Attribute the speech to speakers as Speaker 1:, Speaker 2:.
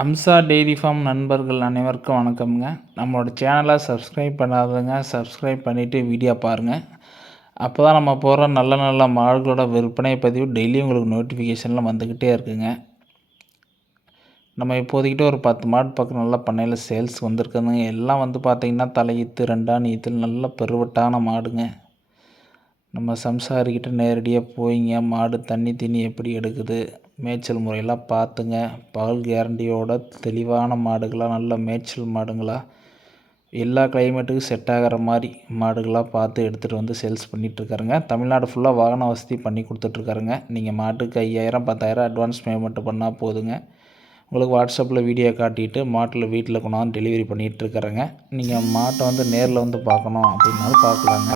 Speaker 1: Amsa dairy farm நண்பர்கள் அனைவருக்கும் வணக்கம்ங்க. நம்மளோட சேனலை சப்ஸ்கிரைப் பண்ணாதவங்க சப்ஸ்கிரைப் பண்ணிவிட்டு வீடியோ பாருங்கள் அப்போ தான் நம்ம போகிற நல்ல நல்ல மாடுகளோட விற்பனை பதிவு டெய்லியும் உங்களுக்கு நோட்டிஃபிகேஷனில் வந்துக்கிட்டே இருக்குங்க. நம்ம இப்போதைக்கிட்ட ஒரு பத்து மாடு பக்கம் நல்லா பண்ணையில் சேல்ஸ் வந்திருக்குதுங்க. எல்லாம் வந்து பார்த்திங்கன்னா தலையீத்து ரெண்டாம் ஈத்து நல்ல பெருவட்டான மாடுங்க. நம்ம சம்சாரிக்கிட்ட நேரடியாக போயிங்க மாடு தண்ணி தண்ணி எப்படி எடுக்குது? மேய்ச்சல் முறையெல்லாம் பார்த்துங்க பால் கேரண்டியோட தெளிவான மாடுகளாக நல்ல மேய்ச்சல் மாடுங்களாக எல்லா கிளைமேட்டுக்கும் செட் ஆகிற மாதிரி மாடுகளாக பார்த்து எடுத்துகிட்டு வந்து சேல்ஸ் பண்ணிகிட்ருக்காருங்க தமிழ்நாடு ஃபுல்லாக வாகன வசதி பண்ணி கொடுத்துட்ருக்காருங்க நீங்கள் மாட்டுக்கு ஐயாயிரம் பத்தாயிரம் அட்வான்ஸ் பேமெண்ட் பண்ணால் போதுங்க. உங்களுக்கு வாட்ஸ்அப்பில் வீடியோ காட்டிட்டு மாட்டில் வீட்டில் கொண்டாந்து டெலிவரி பண்ணிகிட்ருக்காருங்க நீங்கள் மாட்டை வந்து நேரில் வந்து பார்க்கணும் அப்படின்னாலும் பார்க்கலாங்க.